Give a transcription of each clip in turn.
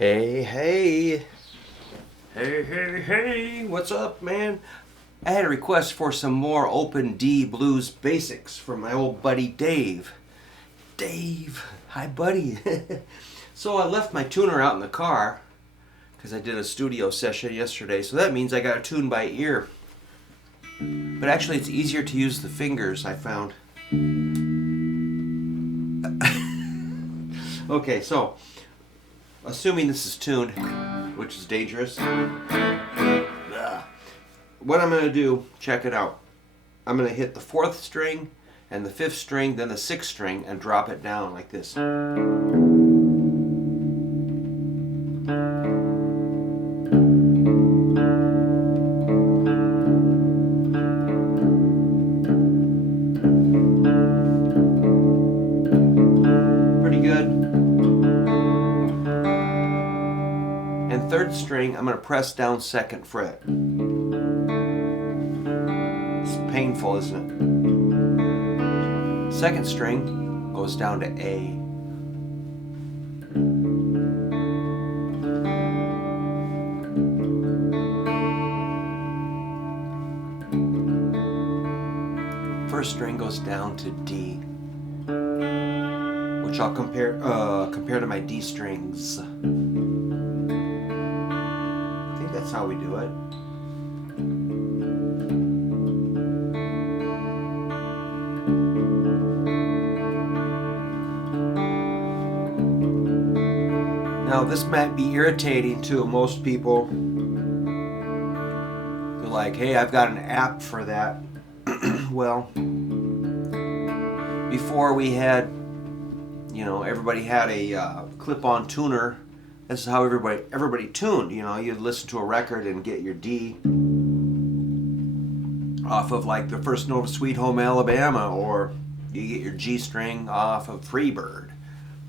Hey, hey. Hey, hey, hey. What's up, man? I had a request for some more open D blues basics from my old buddy Dave. Dave. Hi, buddy. So I left my tuner out in the car because I did a studio session yesterday. So that means I got to tune by ear. But actually, it's easier to use the fingers, I found. Okay, so assuming this is tuned, which is dangerous, what I'm going to do, check it out. I'm going to hit the 4th string and the 5th string, then the 6th string, and drop it down like this. Pretty good. And 3rd string, I'm going to press down 2nd fret. It's painful, isn't it? 2nd string goes down to A. First string goes down to D, which I'll compare to my D strings. I think that's how we do it. Now this might be irritating to most people. They're like, hey, I've got an app for that. Well, before we had, everybody had a clip-on tuner. This is how everybody tuned. You'd listen to a record and get your D off of like the first note of Sweet Home Alabama, or you get your G string off of Freebird,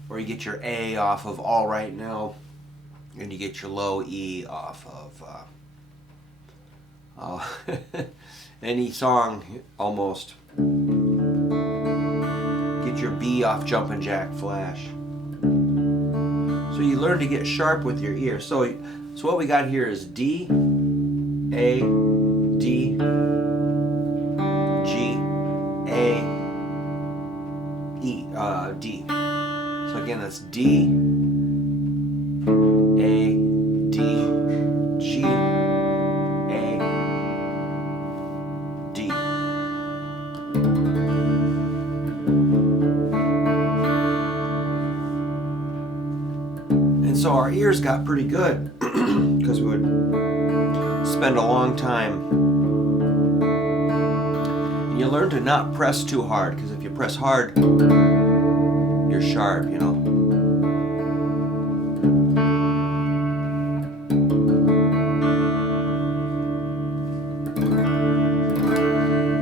or you get your A off of All Right Now, and you get your low E off of any song almost. Get your B off Jumpin' Jack Flash. So you learn to get sharp with your ear. So what we got here is D, A, D, G, A, E, D. So again, that's D, A, D, G, A, D. And so our ears got pretty good because we would spend a long time. And you learn to not press too hard, because if you press hard, you're sharp,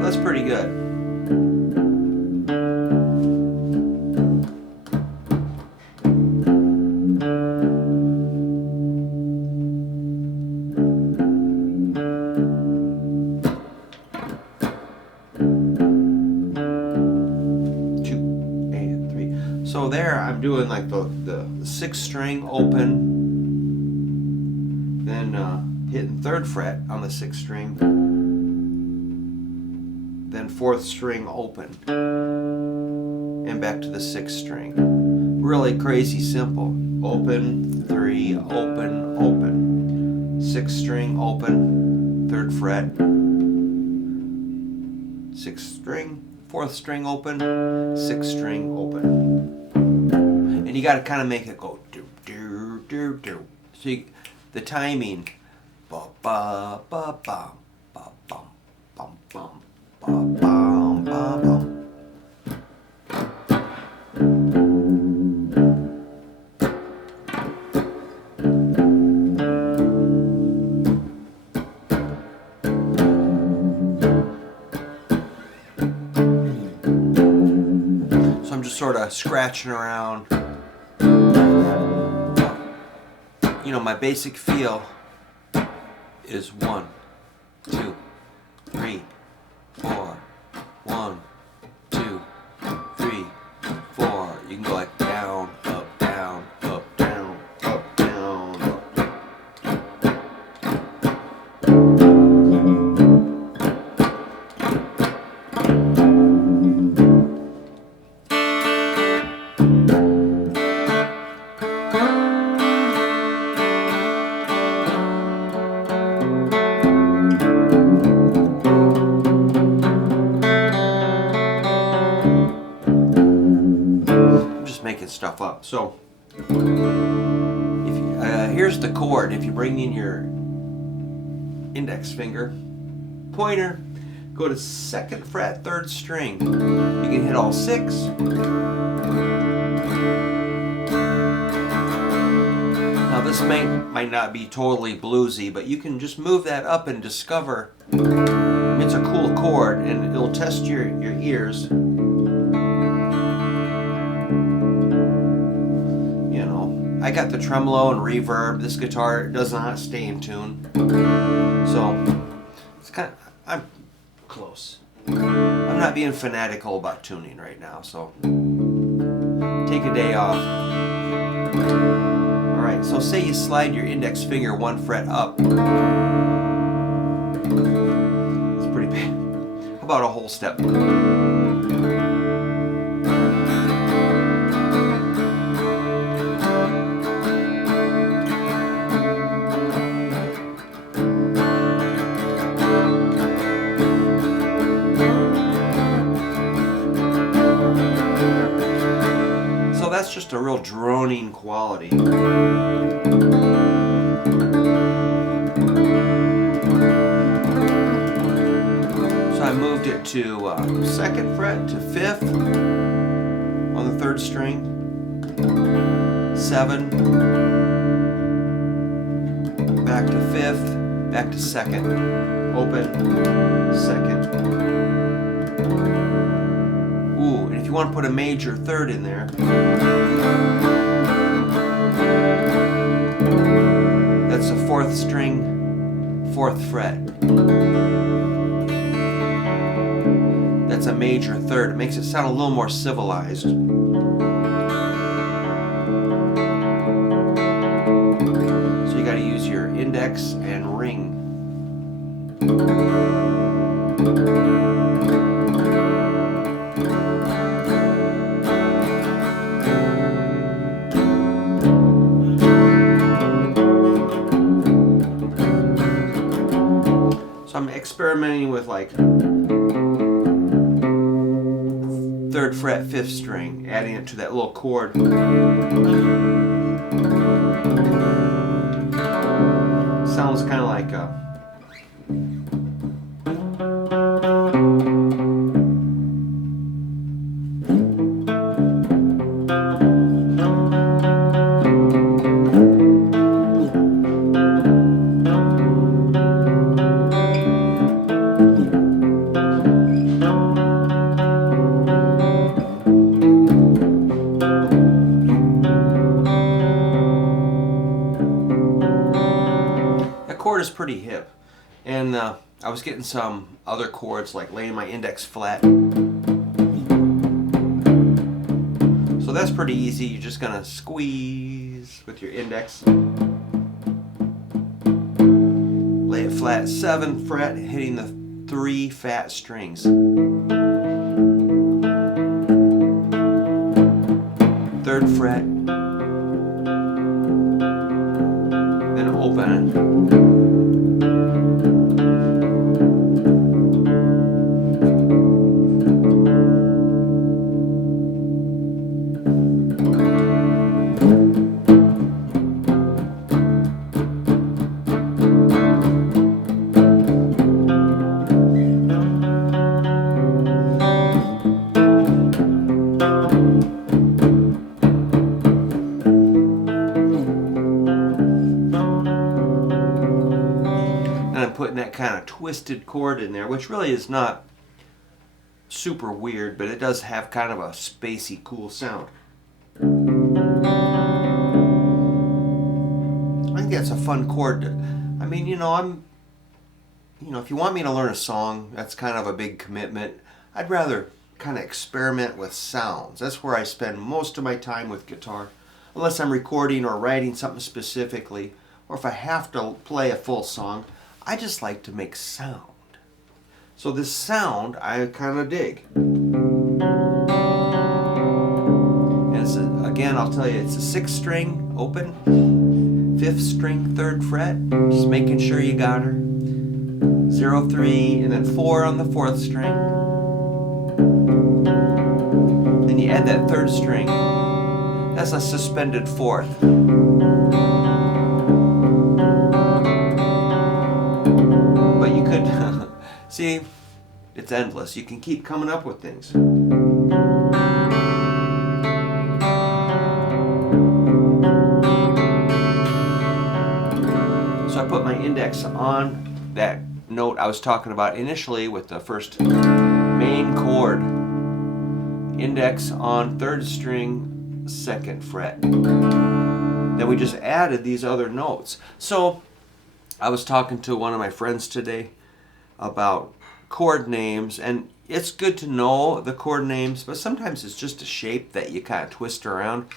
That's pretty good. So there I'm doing like the 6th string open, then hitting 3rd fret on the 6th string, then 4th string open, and back to the 6th string. Really crazy simple. Open, 3, open, open. 6th string open, 3rd fret, 6th string, 4th string open, 6th string open. And you got to kind of make it go do do do do. So the timing, ba ba ba ba ba bum bum bum ba bum ba bum. So I'm just sort of scratching around. My basic feel is 1, 2, 3, 4, 1, 2, 3, 4. You can go like down, up, down, up, down, up, down. up. So if you, here's the chord. If you bring in your index finger, pointer, go to 2nd fret, 3rd string. You can hit all 6. Now this might not be totally bluesy, but you can just move that up and discover it's a cool chord, and it'll test your ears. You know, I got the tremolo and reverb. This guitar does not stay in tune, so it's kind of, I'm close. I'm not being fanatical about tuning right now, so take a day off. Alright, so say you slide your index finger 1 fret up. It's pretty bad. How about a whole step? That's just a real droning quality. So I moved it to 2nd fret to 5th on the 3rd string, 7, back to 5th, back to 2nd, open, 2nd. Ooh, and if you want to put a major 3rd in there, that's the 4th string, 4th fret. That's a major 3rd. It makes it sound a little more civilized. So you got to use your index and ring. I'm experimenting with like 3rd fret, 5th string, adding it to that little chord. Sounds kind of like a chord is pretty hip, and I was getting some other chords like laying my index flat, so that's pretty easy. You're just gonna squeeze with your index, lay it flat, 7th fret, hitting the 3 fat strings, 3rd fret, then open it. Putting that kind of twisted chord in there, which really is not super weird, but it does have kind of a spacey, cool sound. I think that's a fun chord to, I mean, you know, if you want me to learn a song, that's kind of a big commitment. I'd rather kind of experiment with sounds. That's where I spend most of my time with guitar, unless I'm recording or writing something specifically, or if I have to play a full song. I just like to make sound. So this sound I kind of dig. And it's again, I'll tell you, it's a 6th string open, 5th string 3rd fret, just making sure you got her. 0, 3, and then 4 on the 4th string. Then you add that 3rd string. That's a suspended fourth. But you could, see, it's endless. You can keep coming up with things. So I put my index on that note I was talking about initially with the first main chord. Index on 3rd string, 2nd fret. Then we just added these other notes. So I was talking to one of my friends today about chord names, and it's good to know the chord names, but sometimes it's just a shape that you kind of twist around.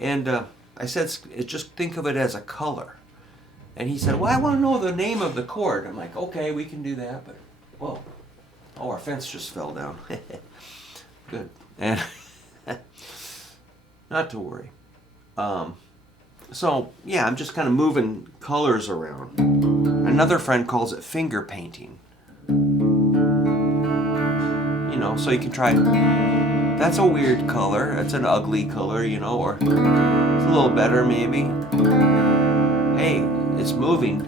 And I said, just think of it as a color. And he said, well, I want to know the name of the chord. I'm like, okay, we can do that, but, whoa. Oh, our fence just fell down. Good. And not to worry. So, yeah, I'm just kind of moving colors around. Another friend calls it finger painting. You know, so you can try, that's a weird color, that's an ugly color, you know, or it's a little better maybe. Hey, it's moving.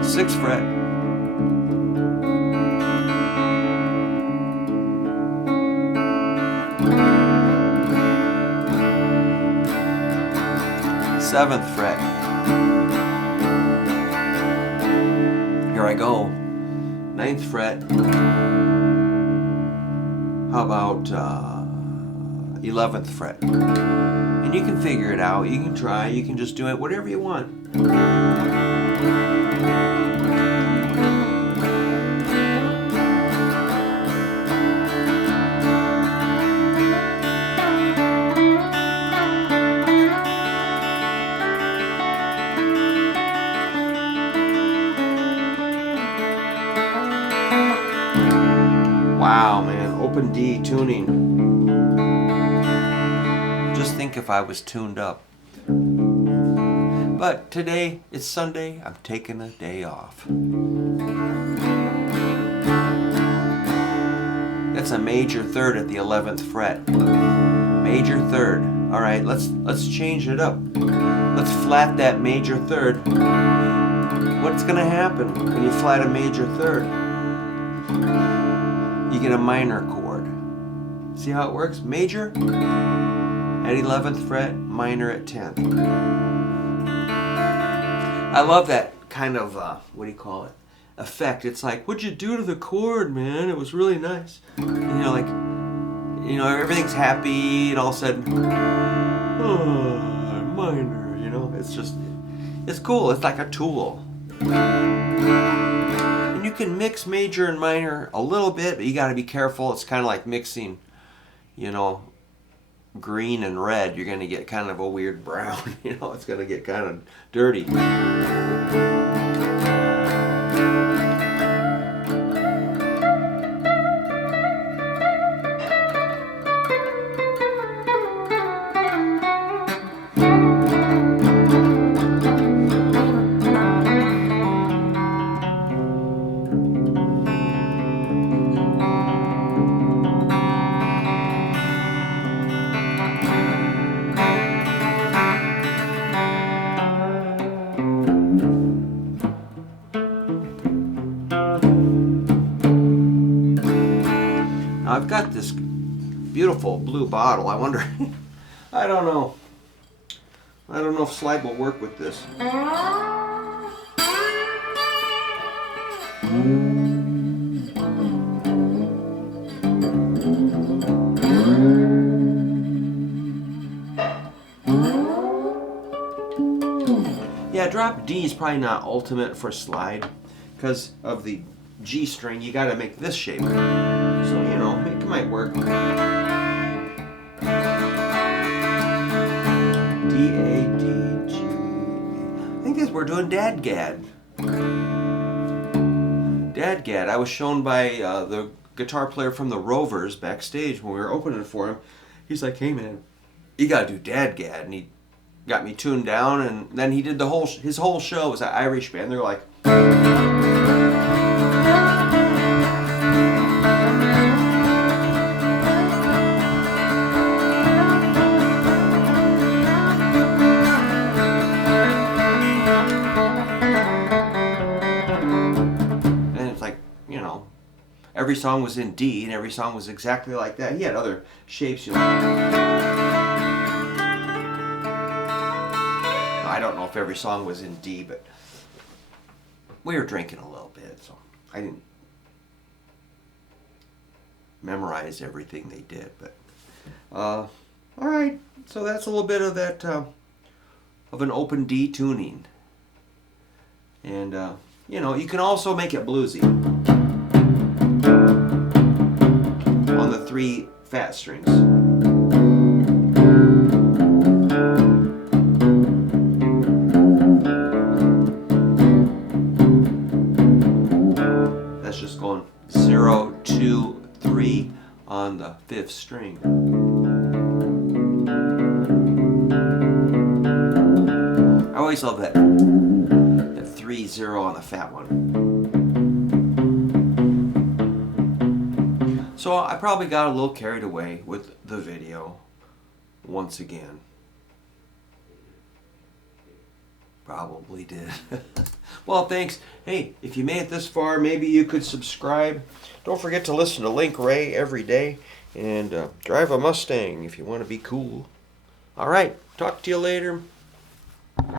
6th fret. Seventh fret. Here I go. 9th fret. How about 11th fret? And you can figure it out. You can try. You can just do it whatever you want. Wow, man, open D tuning. Just think if I was tuned up. But today, it's Sunday, I'm taking a day off. That's a major 3rd at the 11th fret. Major 3rd. All right, let's change it up. Let's flat that major 3rd. What's gonna happen when you flat a major 3rd? You get a minor chord. See how it works? Major at 11th fret, minor at 10th. I love that kind of, what do you call it? Effect. It's like, what'd you do to the chord, man? It was really nice. And, you know, like, you know, everything's happy, and all of a sudden, oh, minor, you know? It's just, it's cool. It's like a tool. You can mix major and minor a little bit, but you got to be careful. It's kind of like mixing, you know, green and red. You're going to get kind of a weird brown. You know, it's going to get kind of dirty. I've got this beautiful blue bottle. I wonder, I don't know. I don't know if slide will work with this. Yeah, drop D is probably not ultimate for slide because of the G string. You got to make this shape. So, you know, it might work. D, A, D, G. I think we're doing DADGAD. DADGAD. I was shown by the guitar player from the Rovers backstage when we were opening for him. He's like, hey man, you got to do DADGAD. And he got me tuned down, and then he did his whole show. It was an Irish band. They were like, every song was in D, and every song was exactly like that. He had other shapes, you know. I don't know if every song was in D, but we were drinking a little bit, so I didn't memorize everything they did. But all right, so that's a little bit of that of an open D tuning, and you know, you can also make it bluesy on the 3 fat strings. That's just going 0, 2, 3 on the 5th string. I always love that 3-0 on the fat one. So I probably got a little carried away with the video once again. Probably did. Well, thanks. Hey, if you made it this far, maybe you could subscribe. Don't forget to listen to Link Ray every day, and drive a Mustang if you want to be cool. All right, talk to you later.